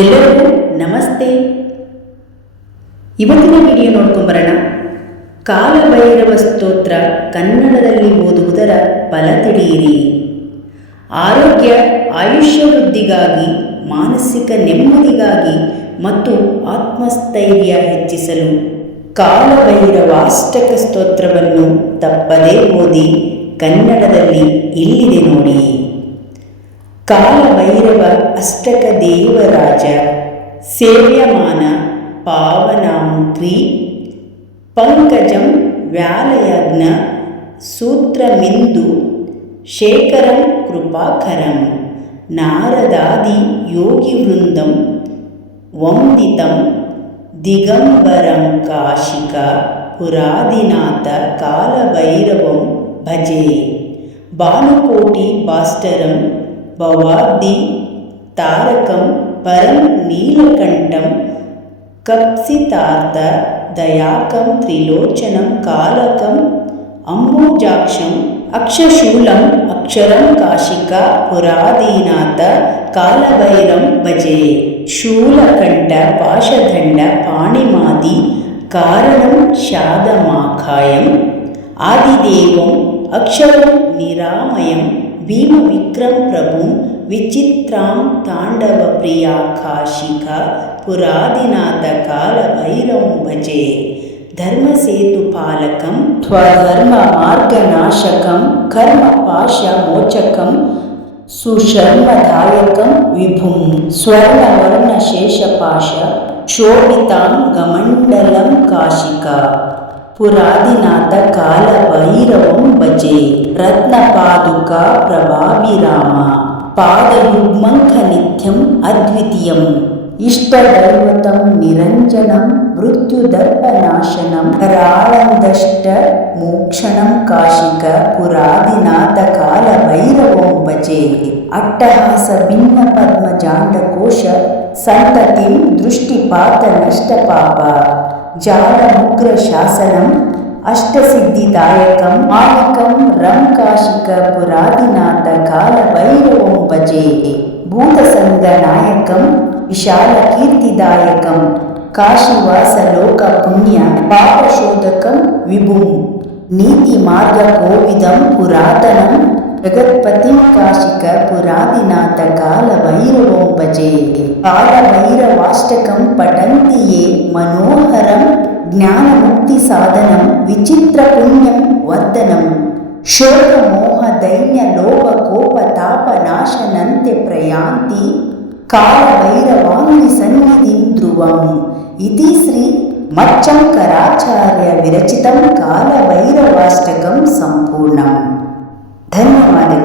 ಎಲ್ಲರಿಗೂ ನಮಸ್ತೆ ಇವತ್ತಿನ ವೀಡಿಯೋ ನೋಡ್ಕೊಂಬರೋಣ ಕಾಲಭೈರವ ಸ್ತೋತ್ರ ಕನ್ನಡದಲ್ಲಿ ಓದುವುದರ ಫಲ ತಿಳಿಯಿರಿ ಆರೋಗ್ಯ ಆಯುಷ್ಯ ವೃದ್ಧಿಗಾಗಿ ಮಾನಸಿಕ ನೆಮ್ಮದಿಗಾಗಿ ಮತ್ತು ಆತ್ಮಸ್ಥೈರ್ಯ ಹೆಚ್ಚಿಸಲು ಕಾಲಭೈರವಾಷ್ಟಕ ಸ್ತೋತ್ರವನ್ನು ತಪ್ಪದೇ ಓದಿ ಕನ್ನಡದಲ್ಲಿ ಇಲ್ಲಿದೆ ನೋಡಿ कालभैरव अष्टकदेवराज सेव्यमान पावनामुद्री पङ्कजं सूत्रमिन्दु शेखरं कृपाकरं नारदादियोगिवृन्दं वन्दितं दिगम्बरं काशिका पुरादिनाथकालभैरवं भजे बानुकोटिभास्टरं भवाब्दि तारकं परं नीलकण्ठं कप्सितार्थ दयाकं त्रिलोचनं कालकम् अम्बुजाक्षम् अक्षशूलम् अक्षरं काशिका पुरादीनाथ कालभैरं भजे शूलकंठ पाशदण्ड पाणिमादि कारणं शादमाखायम् आदिदेवम् अक्षरं निरामयम् ഭീമവിക്രം പ്രഭു വിചിത്രാം താണ്ഡവ പ്രിയ കാശിക പുരാതിനാഥകാലഭൈരവും ഭജേ ധർമ്മസേതുപാലകം സ്വധർമ്മമാർഗനാശകം കർമ്മപാശമോചകം സുശർമദായകം വിഭും സ്വർണവർണശേഷ പാശ ക്ഷോഭിതാംഗം పురాదినాథ కాల భైరవం భజే రత్న పాదుక ప్రభా రామ పాదయుగ్మంఖ నిత్యం అద్వితీయం ఇష్టదైవతం నిరంజనం మృత్యుదర్పనాశనం రాళందష్ట మోక్షణం కాశిక పురాదినాథ కాల భైరవం భజే అట్టహాస భిన్న పద్మ జాండకోశ సంతతిం దృష్టిపాత నష్ట పాప जालमुग्रशासनम् अष्टसिद्धिदायकं मालिकं रङ्काशिकपुरादिनाथकालभैरवं भजे भूतसङ्गनायकं विशालकीर्तिदायकं काशीवासलोकपुण्य पापशोधकं विभुं नीतिमार्गकोविदं पुरातनं जगत्पतिं काशिकपुरादिनाथकालभैरवं भजे कालभैरवाष्टकं पठन्ति ये मनो జ్ఞానముక్తి సాధనం విచిత్ర పుణ్యం వర్ధనం శోకమోహ దైన్య లోభ కోప తాప నాశనంతె ప్రయాంతి కాలభైరవాంగి సన్నిధిం ధ్రువం ఇది శ్రీ మచ్చంకరాచార్య విరచితం కాలభైరవాష్టకం సంపూర్ణం ధన్యవాదం